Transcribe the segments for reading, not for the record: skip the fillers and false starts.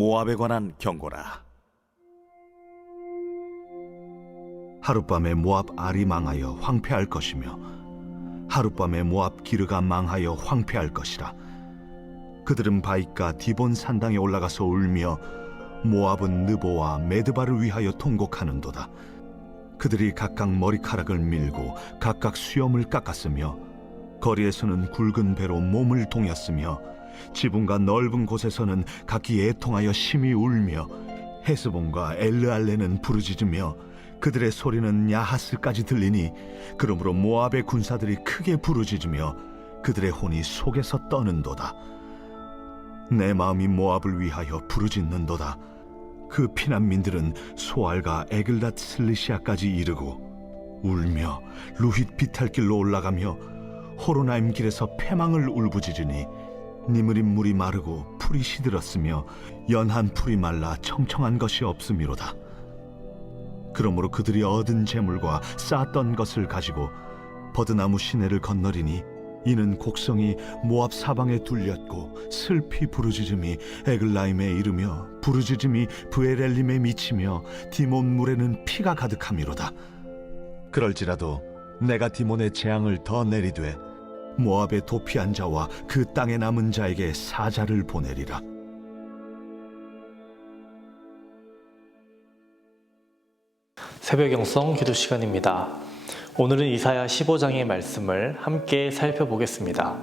모압에 관한 경고라. 하룻밤에 모압 알이 망하여 황폐할 것이며 하룻밤에 모압 기르가 망하여 황폐할 것이라. 그들은 바윗과 디본 산당에 올라가서 울며 모압은 느보와 메드바를 위하여 통곡하는도다. 그들이 각각 머리카락을 밀고 각각 수염을 깎았으며 거리에서는 굵은 배로 몸을 동였으며 지붕과 넓은 곳에서는 각기 애통하여 심히 울며 헤스본과 엘르알레는 부르짖으며 그들의 소리는 야하스까지 들리니 그러므로 모압의 군사들이 크게 부르짖으며 그들의 혼이 속에서 떠는도다. 내 마음이 모압을 위하여 부르짖는도다. 그 피난민들은 소알과 에글랏 슬리시아까지 이르고 울며 루힛 비탈길로 올라가며 호로나임 길에서 패망을 울부짖으니 니므린 물이 마르고 풀이 시들었으며 연한 풀이 말라 청청한 것이 없음이로다. 그러므로 그들이 얻은 재물과 쌓았던 것을 가지고 버드나무 시내를 건너리니 이는 곡성이 모압 사방에 둘렸고 슬피 부르짖음이 에글라임에 이르며 부르짖음이 브에렐림에 미치며 디몬 물에는 피가 가득함이로다. 그럴지라도 내가 디몬의 재앙을 더 내리되 모압의 도피한 자와 그 땅에 남은 자에게 사자를 보내리라. 새벽 영성 기도 시간입니다. 오늘은 이사야 15장의 말씀을 함께 살펴보겠습니다.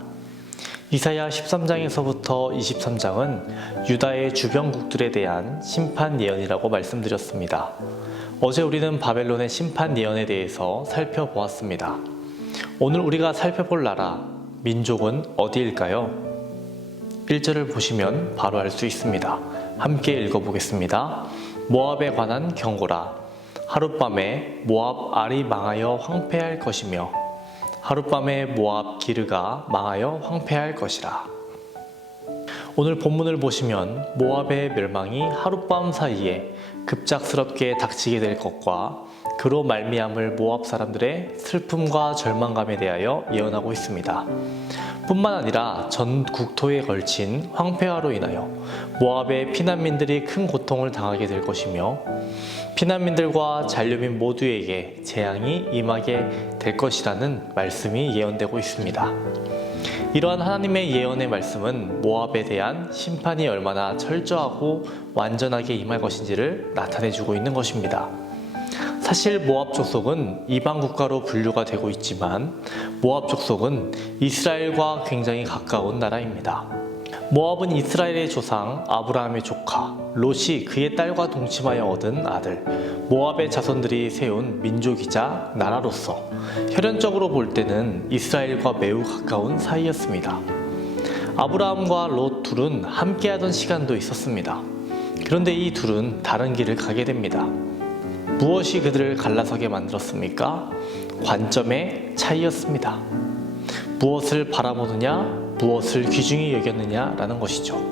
이사야 13장에서부터 23장은 유다의 주변국들에 대한 심판 예언이라고 말씀드렸습니다. 어제 우리는 바벨론의 심판 예언에 대해서 살펴보았습니다. 오늘 우리가 살펴볼 나라, 민족은 어디일까요? 1절을 보시면 바로 알 수 있습니다. 함께 읽어보겠습니다. 모압에 관한 경고라. 하룻밤에 모압 알이 망하여 황폐할 것이며 하룻밤에 모압 기르가 망하여 황폐할 것이라. 오늘 본문을 보시면 모압의 멸망이 하룻밤 사이에 급작스럽게 닥치게 될 것과 그로 말미암을 모압 사람들의 슬픔과 절망감에 대하여 예언하고 있습니다. 뿐만 아니라 전 국토에 걸친 황폐화로 인하여 모압의 피난민들이 큰 고통을 당하게 될 것이며 피난민들과 잔류민 모두에게 재앙이 임하게 될 것이라는 말씀이 예언되고 있습니다. 이러한 하나님의 예언의 말씀은 모압에 대한 심판이 얼마나 철저하고 완전하게 임할 것인지를 나타내주고 있는 것입니다. 사실 모압 족속은 이방 국가로 분류가 되고 있지만 모압 족속은 이스라엘과 굉장히 가까운 나라입니다. 모압은 이스라엘의 조상 아브라함의 조카 롯이 그의 딸과 동침하여 얻은 아들, 모압의 자손들이 세운 민족이자 나라로서 혈연적으로 볼 때는 이스라엘과 매우 가까운 사이였습니다. 아브라함과 롯 둘은 함께하던 시간도 있었습니다. 그런데 이 둘은 다른 길을 가게 됩니다. 무엇이 그들을 갈라서게 만들었습니까? 관점의 차이였습니다. 무엇을 바라보느냐, 무엇을 귀중히 여겼느냐라는 것이죠.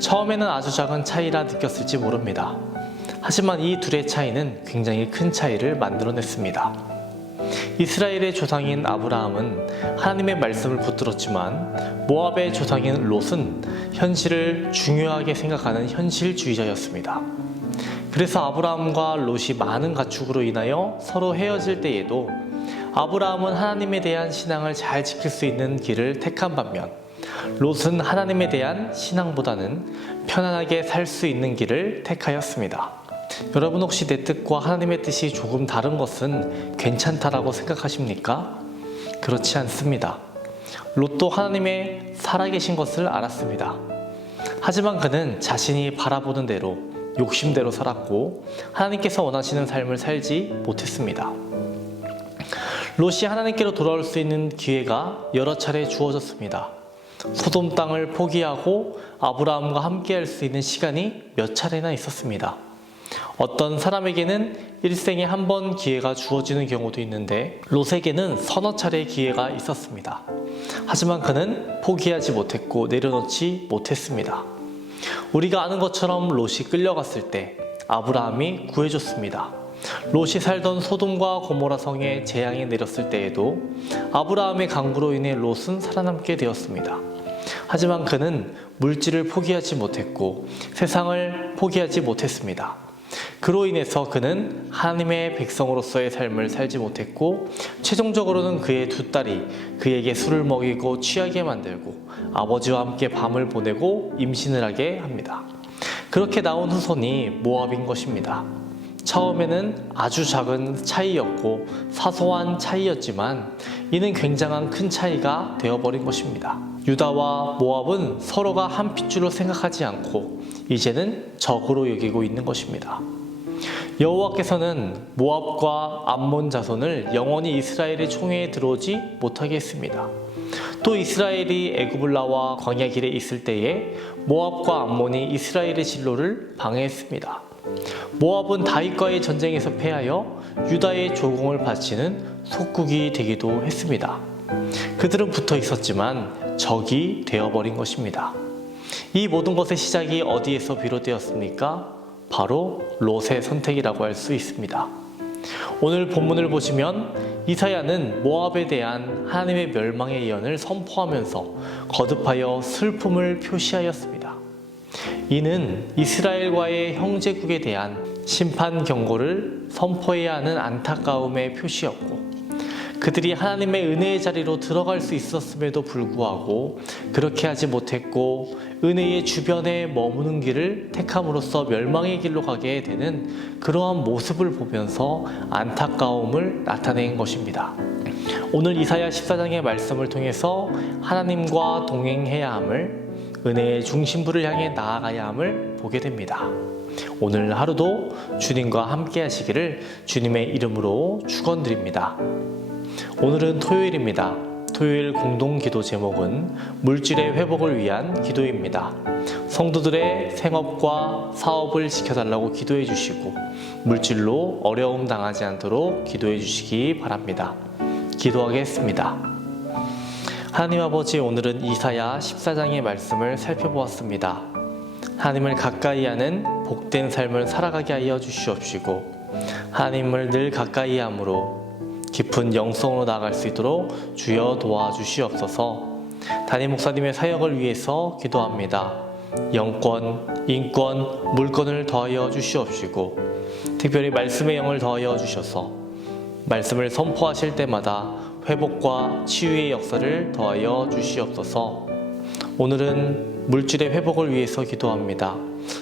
처음에는 아주 작은 차이라 느꼈을지 모릅니다. 하지만 이 둘의 차이는 굉장히 큰 차이를 만들어냈습니다. 이스라엘의 조상인 아브라함은 하나님의 말씀을 붙들었지만 모압의 조상인 롯은 현실을 중요하게 생각하는 현실주의자였습니다. 그래서 아브라함과 롯이 많은 가축으로 인하여 서로 헤어질 때에도 아브라함은 하나님에 대한 신앙을 잘 지킬 수 있는 길을 택한 반면 롯은 하나님에 대한 신앙보다는 편안하게 살 수 있는 길을 택하였습니다. 여러분 혹시 내 뜻과 하나님의 뜻이 조금 다른 것은 괜찮다라고 생각하십니까? 그렇지 않습니다. 롯도 하나님의 살아계신 것을 알았습니다. 하지만 그는 자신이 바라보는 대로 욕심대로 살았고 하나님께서 원하시는 삶을 살지 못했습니다. 롯이 하나님께로 돌아올 수 있는 기회가 여러 차례 주어졌습니다. 소돔 땅을 포기하고 아브라함과 함께 할 수 있는 시간이 몇 차례나 있었습니다. 어떤 사람에게는 일생에 한 번 기회가 주어지는 경우도 있는데 롯에게는 서너 차례의 기회가 있었습니다. 하지만 그는 포기하지 못했고 내려놓지 못했습니다. 우리가 아는 것처럼 롯이 끌려갔을 때 아브라함이 구해줬습니다. 롯이 살던 소돔과 고모라 성에 재앙이 내렸을 때에도 아브라함의 강구로 인해 롯은 살아남게 되었습니다. 하지만 그는 물질을 포기하지 못했고 세상을 포기하지 못했습니다. 그로 인해서 그는 하나님의 백성으로서의 삶을 살지 못했고 최종적으로는 그의 두 딸이 그에게 술을 먹이고 취하게 만들고 아버지와 함께 밤을 보내고 임신을 하게 합니다. 그렇게 나온 후손이 모압인 것입니다. 처음에는 아주 작은 차이였고 사소한 차이였지만 이는 굉장한 큰 차이가 되어버린 것입니다. 유다와 모압은 서로가 한 핏줄로 생각하지 않고 이제는 적으로 여기고 있는 것입니다. 여호와께서는 모압과 암몬 자손을 영원히 이스라엘의 총회에 들어오지 못하게 했습니다. 또 이스라엘이 애굽을 나와 광야 길에 있을 때에 모압과 암몬이 이스라엘의 진로를 방해했습니다. 모압은 다윗과의 전쟁에서 패하여 유다의 조공을 바치는 속국이 되기도 했습니다. 그들은 붙어 있었지만 적이 되어버린 것입니다. 이 모든 것의 시작이 어디에서 비롯되었습니까? 바로 롯의 선택이라고 할 수 있습니다. 오늘 본문을 보시면 이사야는 모압에 대한 하나님의 멸망의 예언을 선포하면서 거듭하여 슬픔을 표시하였습니다. 이는 이스라엘과의 형제국에 대한 심판 경고를 선포해야 하는 안타까움의 표시였고 그들이 하나님의 은혜의 자리로 들어갈 수 있었음에도 불구하고 그렇게 하지 못했고 은혜의 주변에 머무는 길을 택함으로써 멸망의 길로 가게 되는 그러한 모습을 보면서 안타까움을 나타낸 것입니다. 오늘 이사야 14장의 말씀을 통해서 하나님과 동행해야 함을 은혜의 중심부를 향해 나아가야 함을 보게 됩니다. 오늘 하루도 주님과 함께 하시기를 주님의 이름으로 축원드립니다. 오늘은 토요일입니다. 토요일 공동 기도 제목은 물질의 회복을 위한 기도입니다. 성도들의 생업과 사업을 지켜달라고 기도해 주시고 물질로 어려움 당하지 않도록 기도해 주시기 바랍니다. 기도하겠습니다. 하나님 아버지, 오늘은 이사야 14장의 말씀을 살펴보았습니다. 하나님을 가까이 하는 복된 삶을 살아가게 하여 주시옵시고 하나님을 늘 가까이 함으로 깊은 영성으로 나아갈 수 있도록 주여 도와주시옵소서. 담임 목사님의 사역을 위해서 기도합니다. 영권, 인권, 물권을 더하여 주시옵시고 특별히 말씀의 영을 더하여 주셔서 말씀을 선포하실 때마다 회복과 치유의 역사를 더하여 주시옵소서. 오늘은 물질의 회복을 위해서 기도합니다.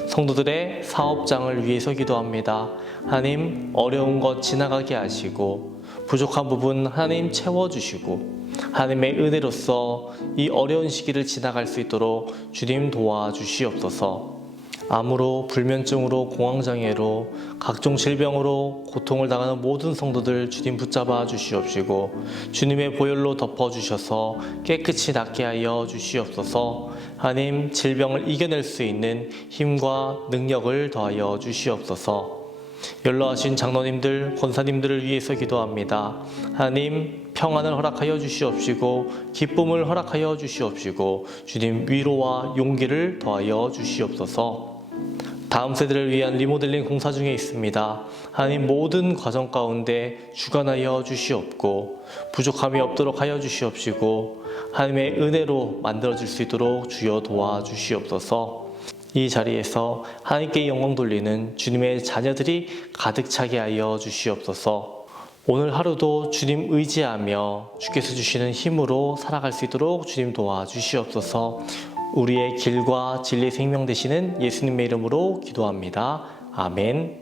성도들의 사업장을 위해서 기도합니다. 하나님, 어려운 것 지나가게 하시고 부족한 부분 하나님 채워주시고 하나님의 은혜로서 이 어려운 시기를 지나갈 수 있도록 주님 도와주시옵소서. 암으로, 불면증으로, 공황장애로, 각종 질병으로 고통을 당하는 모든 성도들 주님 붙잡아 주시옵시고 주님의 보혈로 덮어주셔서 깨끗이 낫게 하여 주시옵소서. 하나님, 질병을 이겨낼 수 있는 힘과 능력을 더하여 주시옵소서. 연로하신 장로님들, 권사님들을 위해서 기도합니다. 하나님, 평안을 허락하여 주시옵시고 기쁨을 허락하여 주시옵시고 주님 위로와 용기를 더하여 주시옵소서. 다음 세대를 위한 리모델링 공사 중에 있습니다. 하나님, 모든 과정 가운데 주관하여 주시옵고 부족함이 없도록 하여 주시옵시고 하나님의 은혜로 만들어질 수 있도록 주여 도와주시옵소서. 이 자리에서 하나님께 영광 돌리는 주님의 자녀들이 가득 차게 하여 주시옵소서. 오늘 하루도 주님 의지하며 주께서 주시는 힘으로 살아갈 수 있도록 주님 도와주시옵소서. 우리의 길과 진리의 생명 되시는 예수님의 이름으로 기도합니다. 아멘.